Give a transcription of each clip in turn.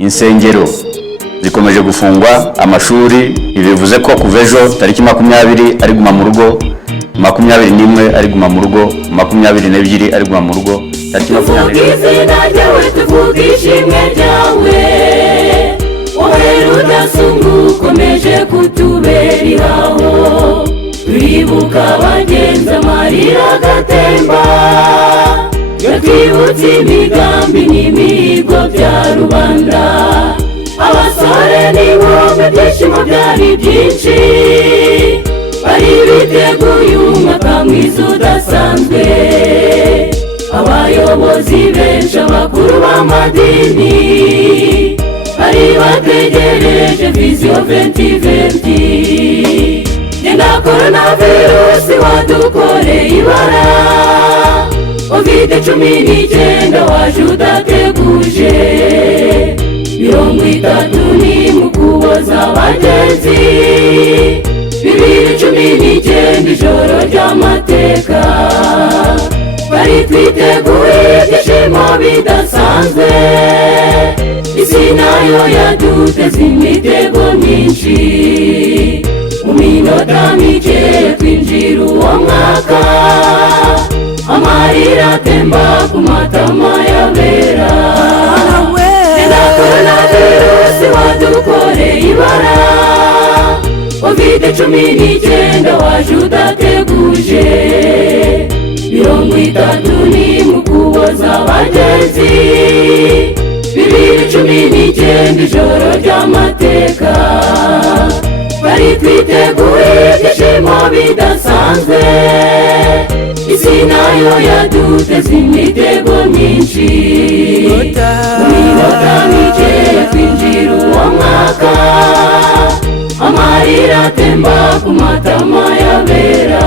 insengero zikomeje gufungwa, amashuri bivuze ko kuva ejo tariki 20 ari guma mu rugo, 21 ari guma mu rugo, 22 ari guma mu rugo, tariki 20 izina ryawe tuvuga ishimwe ryawe, wowe rudasungu ukomeje kutubera ihaho, turibuka abagenzi amarira agatemba, twibutse imigambi n'imihigo bya rubanda, abasore n'inkumi ibyishimo byari byinshi, bari biteguye umwaka mwiza udasanzwe, abayobozi benshi abakuru b'amadini bari bategereje vision 2020. Genda coronavirus wadukoreye ibara, COVID-19 waje udateguje, 30 mu kuboza abagenzi, 2019 ijoro ry'amateka, bari twiteguye ibyishimo bidasanzwe, isi nayo yaduteze imitego myinshi, mu minota mike twinjira uwo mwaka, amarira atemba ku matama y'abera, Genda coronavirus wadukoreye ibara, COVID-19 waje udateguje, 30 mu kuboza abagenzi, 2019 ijoro ry'amateka, bari twiteguye ibyishimo bidasanzwe, isi nayo yaduteze imitego myinshi, mu minota mike twinjira uwo mwaka, amarira atemba ku matama y'abera.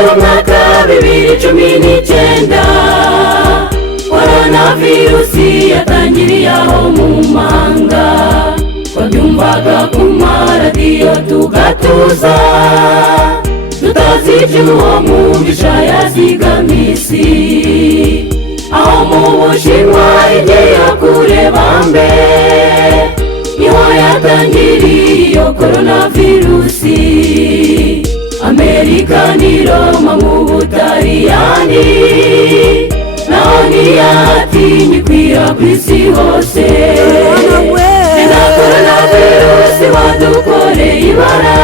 Umwaka 2019 coronavirus yatangiriye aho mu manga, twabyumvaga ku maradiyo tugatuza, tutazi iby'uwo mubisha yazigamiye isi, aho mu Bushinwa igiye kureba mbe, niho yatangiriye iyo coronavirus, Amerika ni Roma mu Butaliyani, naho ntiyatinye ikwira ku isi hose, Genda coronavirus wadukoreye ibara,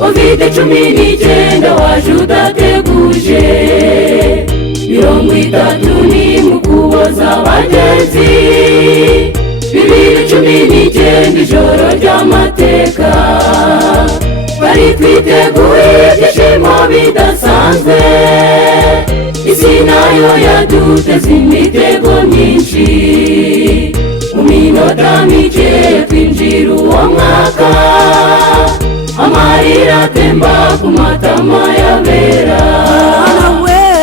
COVID-19 waje udateguje, 30 mu kuboza abagenzi, 2019 ijoro ry'amateka, bari twiteguye ibyishimo bidasanzwe, isi nayo yaduteze imitego myinshi, mu minota mike twinjira uwo mwaka, amarira atemba ku matama y'abera,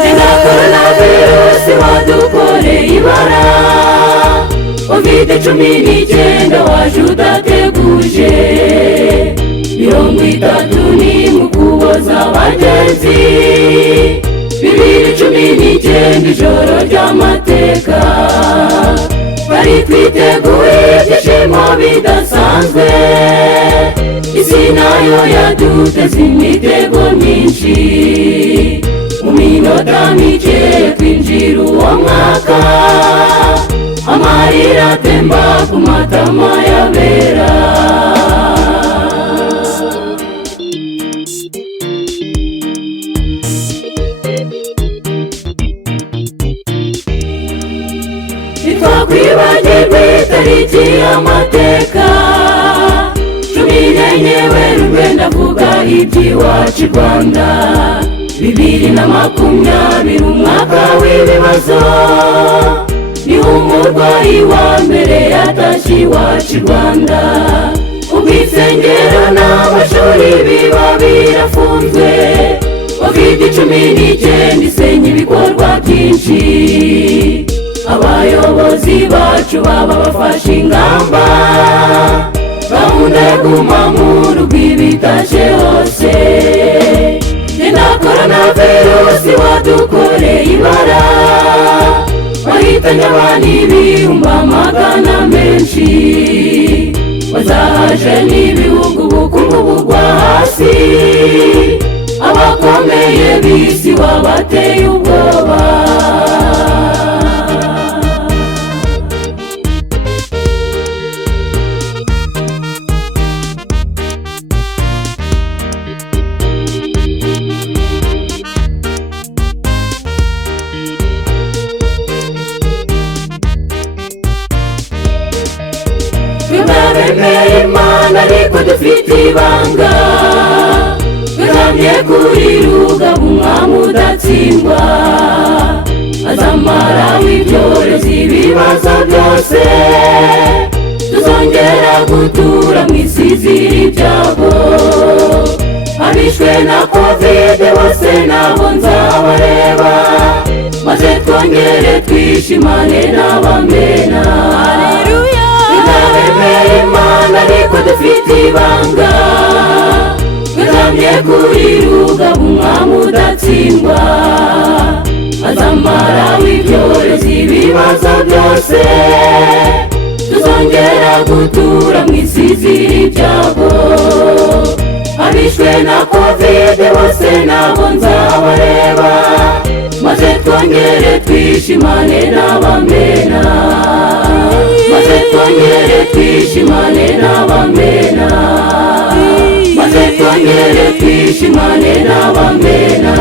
Genda coronavirus wadukoreye ibara, COVID-19 waje udateguje, 30 mu kuboza abagenzi, 2019 ijoro ry'amateka, bari twiteguye ibyishimo bidasanzwe, isi nayo yaduteze imitego myinshi, mu minota mike twinjira uwo mwaka, amarira atemba ku matama y'abera. Ntitwakwibagirwa itariki y'amateka, 14 Werurwe ndavuga iby'iwacu i Rwanda, 2020 umwaka w'ibibazo, niho umurwayi wa mbere yatashye iwacu i Rwanda, ubwo insengero n'amashuri biba birafunzwe, COVID-19 isenya ibikorwa byinshi, abayobozi bacu baba bafashe ingamba, gahunda yo guma mu rugo ibitashe hose. Genda coronavirus wadukoreye ibara, wahitanye abantu ibihumbi amagana menshi, wazahaje n'ibihugu ubukungu bugwa hasi, abakomeye b'isi wabateye ubwoba. Twemeye Imana ariko dufite ibanga, twegamye kuri Rugaba umwami udatsindwa, azamaraho ibyorezo ibibazo byose, tuzongera gutura mu isi ziri ibyago. Abishwe na COVID bose nabo nzabareba, maze twongere twishimane n'abamena. Twemeye Imana ariko dufite ibanga, twegamye kuri Rugaba umwami udatsindwa, azamaraho ibyorezo ibibazo byose, tuzongera gutura mu isi ziri ibyago. Abishwe na COVID bose nabo nzabareba, maze twongere twishimane n'abamena, maze twongere twishimane n'abamena, maze twongere twishimane n'abamena.